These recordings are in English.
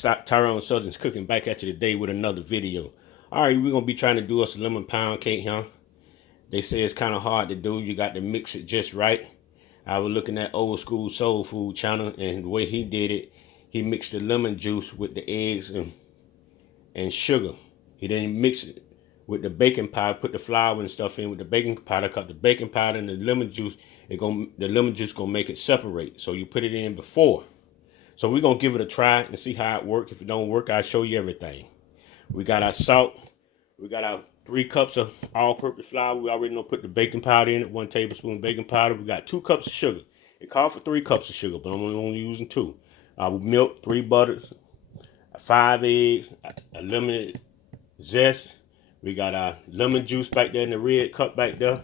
Tyron'e Southern's cooking back at you today with another video. Alright, we're gonna be trying to do us a lemon pound cake here. They say it's kind of hard to do. You got to mix it just right. I was looking at old school soul food channel, and the way he did it, he mixed the lemon juice with the eggs and sugar. He didn't mix it with the baking powder, put the flour and stuff in with the baking powder, cut the baking powder and the lemon juice. The lemon juice gonna make it separate. So you put it in before. So we're going to give it a try and see how it works. If it don't work, I'll show you everything. We got our salt. We got our 3 cups of all-purpose flour. We already know put the baking powder in it, 1 tablespoon baking powder. We got 2 cups of sugar. It called for 3 cups of sugar, but I'm only using 2. Milk, 3 butters, 5 eggs, a lemon zest. We got our lemon juice back there in the red cup back there.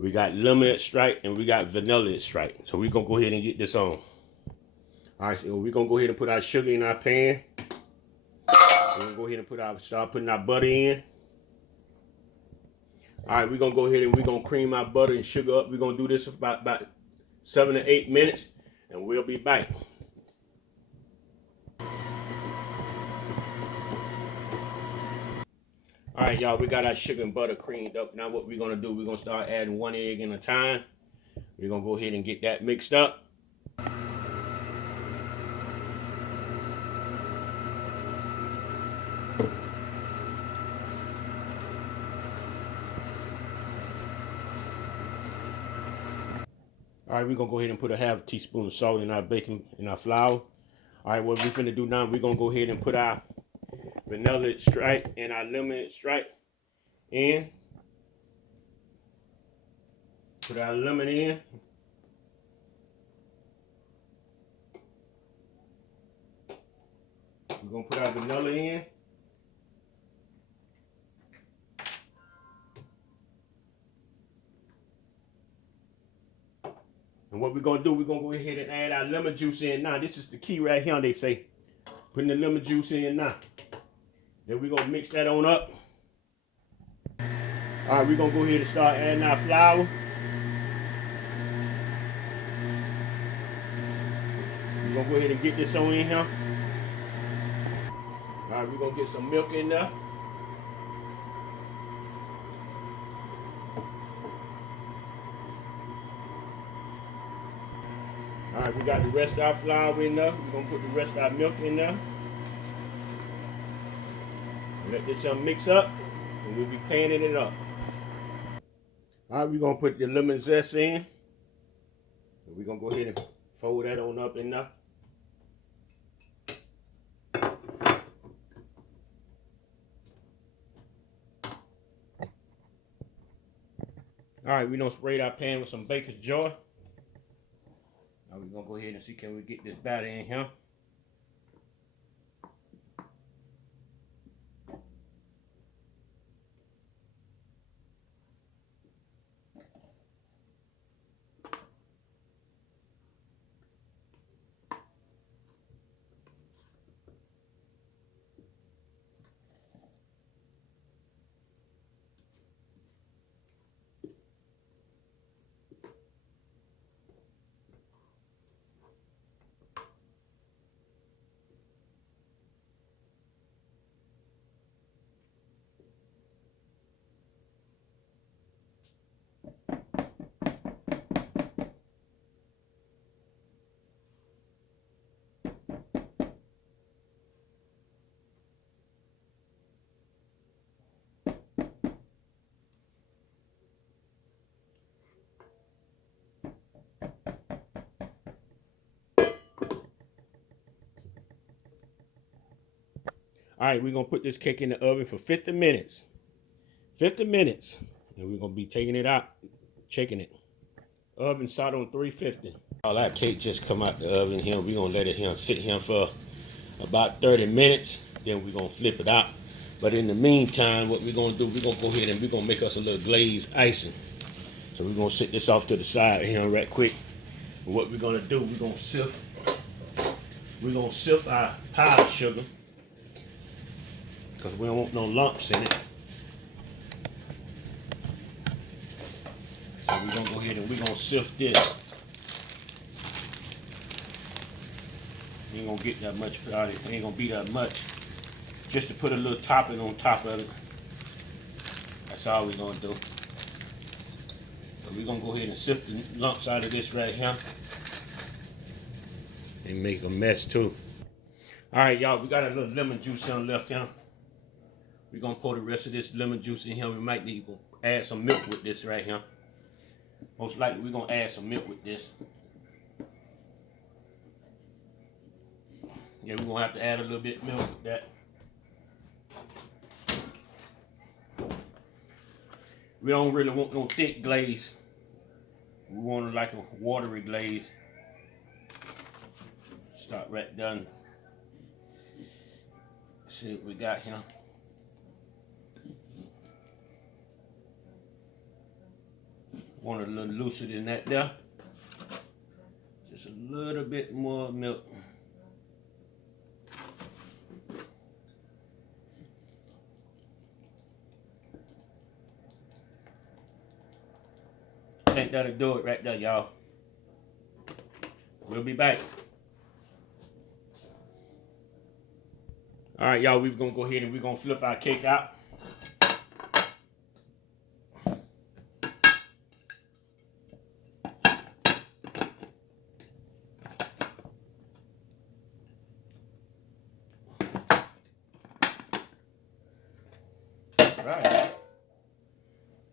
We got lemon extract, and we got vanilla extract. So we're going to go ahead and get this on. Alright, so we're going to go ahead and put our sugar in our pan. We're going to go ahead and start putting our butter in. Alright, we're going to go ahead and we're going to cream our butter and sugar up. We're going to do this for about 7 to 8 minutes, and we'll be back. Alright, y'all, we got our sugar and butter creamed up. Now what we're going to do, we're going to start adding 1 egg at a time. We're going to go ahead and get that mixed up. All right, we're gonna go ahead and put a half teaspoon of salt in our flour. All right, what we're gonna do now, we're gonna go ahead and put our vanilla extract and our lemon extract in. Put our lemon in. We're gonna put our vanilla in. And what we're going to do, we're going to go ahead and add our lemon juice in now. This is the key right here, they say. Putting the lemon juice in now. Then we're going to mix that on up. All right, we're going to go ahead and start adding our flour. We're going to go ahead and get this on in here. All right, we're going to get some milk in there. All right, we got the rest of our flour in there. We're gonna put the rest of our milk in there. Let this mix up, and we'll be panning it up. All right, we're gonna put the lemon zest in. And we're gonna go ahead and fold that on up in there. All right, we're gonna spray our pan with some baker's joy. Now we're gonna go ahead and see, can we get this batter in here? All right, we're gonna put this cake in the oven for 50 minutes. 50 minutes. And we're gonna be taking it out, shaking it. Oven start on 350. All that cake just come out the oven here. We're gonna let it sit here for about 30 minutes. Then we're gonna flip it out. But in the meantime, what we're gonna do, we're gonna go ahead and we're gonna make us a little glazed icing. So we're gonna sit this off to the side here right quick. And what we're gonna do, we're gonna sift our powdered sugar, because we don't want no lumps in it. So we're gonna go ahead and we're gonna sift this. You ain't gonna get that much out of it. It ain't gonna be that much. Just to put a little topping on top of it. That's all we're gonna do. So we're gonna go ahead and sift the lumps out of this right here. And make a mess too. Alright, y'all, we got a little lemon juice on left here. We're gonna pour the rest of this lemon juice in here. We might need to add some milk with this right here. Most likely we're gonna add some milk with this. Yeah, we're gonna have to add a little bit of milk with that. We don't really want no thick glaze. We want like a watery glaze. Start right done. See what we got here. Want it a little looser than that there. Just a little bit more milk. I think that'll do it right there, y'all. We'll be back. All right, y'all, we're gonna go ahead and we're gonna flip our cake out.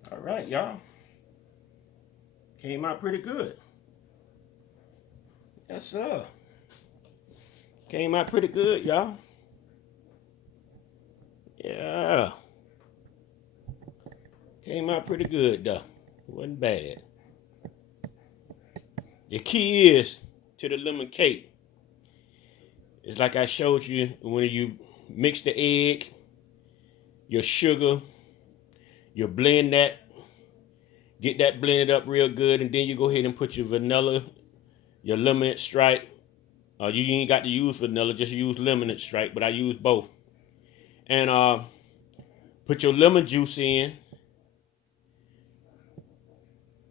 All right, y'all. Came out pretty good. Yes, sir. Came out pretty good, y'all. Yeah. Came out pretty good, though. Wasn't bad. The key is to the lemon cake. It's like I showed you when you mix the egg, your sugar, you blend that, get that blended up real good, and then you go ahead and put your vanilla, your lemon extract. You ain't got to use vanilla, just use lemon extract, but I use both. And put your lemon juice in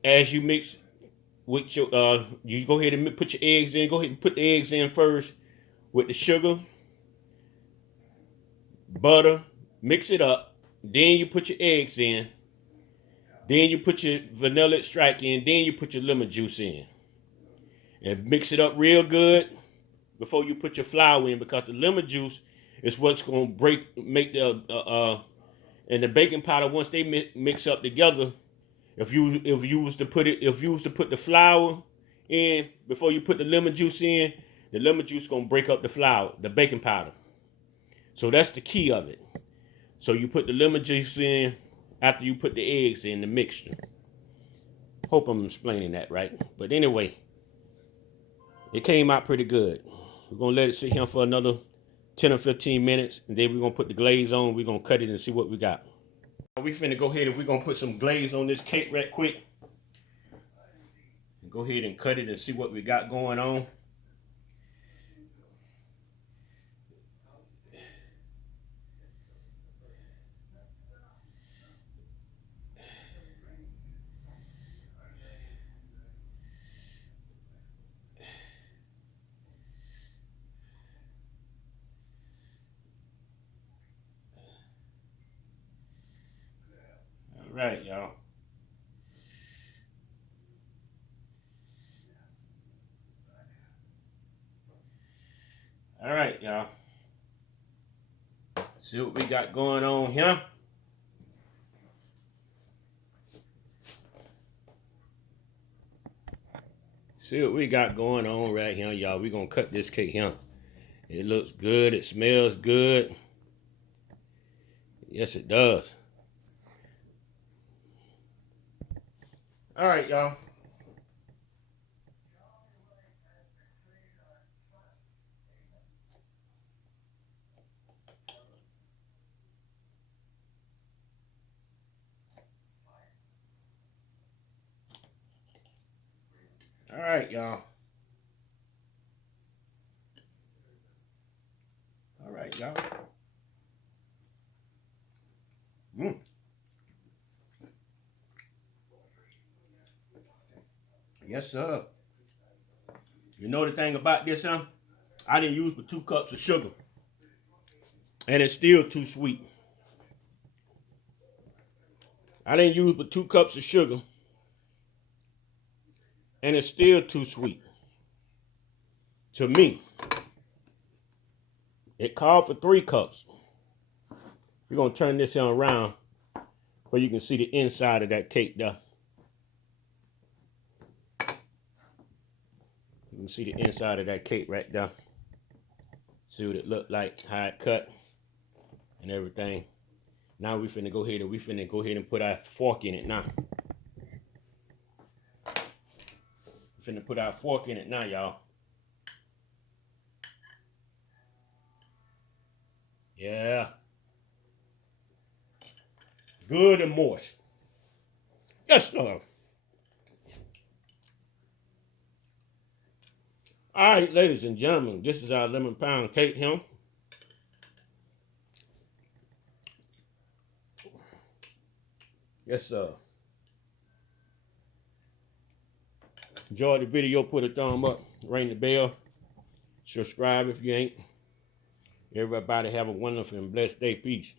as you mix with your you go ahead and put your eggs in. Go ahead and put the eggs in first with the sugar, butter, mix it up. Then you put your eggs in. Then you put your vanilla extract in. Then you put your lemon juice in. And mix it up real good before you put your flour in, because the lemon juice is what's gonna make the and the baking powder, once they mix up together. If you was to put the flour in before you put the lemon juice in, the lemon juice gonna break up the baking powder. So that's the key of it. So you put the lemon juice in after you put the eggs in the mixture. Hope I'm explaining that right. But anyway, it came out pretty good. We're gonna let it sit here for another 10 or 15 minutes, and then we're gonna put the glaze on. We're gonna cut it and see what we got. We finna go ahead and we're gonna put some glaze on this cake right quick. Go ahead and cut it and see what we got going on. All right, y'all. All right, y'all. See what we got going on here. See what we got going on right here, y'all. We're gonna cut this cake here. It looks good. It smells good. Yes, it does. All right, y'all. All right, y'all. All right, y'all. Yes, sir. You know the thing about this, huh? I didn't use but 2 cups of sugar. And it's still too sweet. I didn't use but 2 cups of sugar. And it's still too sweet. To me. It called for 3 cups. We're going to turn this on around where you can see the inside of that cake there. You can see the inside of that cake right there. See what it looked like, how it cut, and everything. Now we finna go ahead and put our fork in it now. We finna put our fork in it now, y'all. Yeah. Good and moist. Yes, sir. All right, ladies and gentlemen, this is our lemon pound cake here. Yes, sir. Enjoy the video, put a thumb up, ring the bell, subscribe if you ain't. Everybody have a wonderful and blessed day. Peace.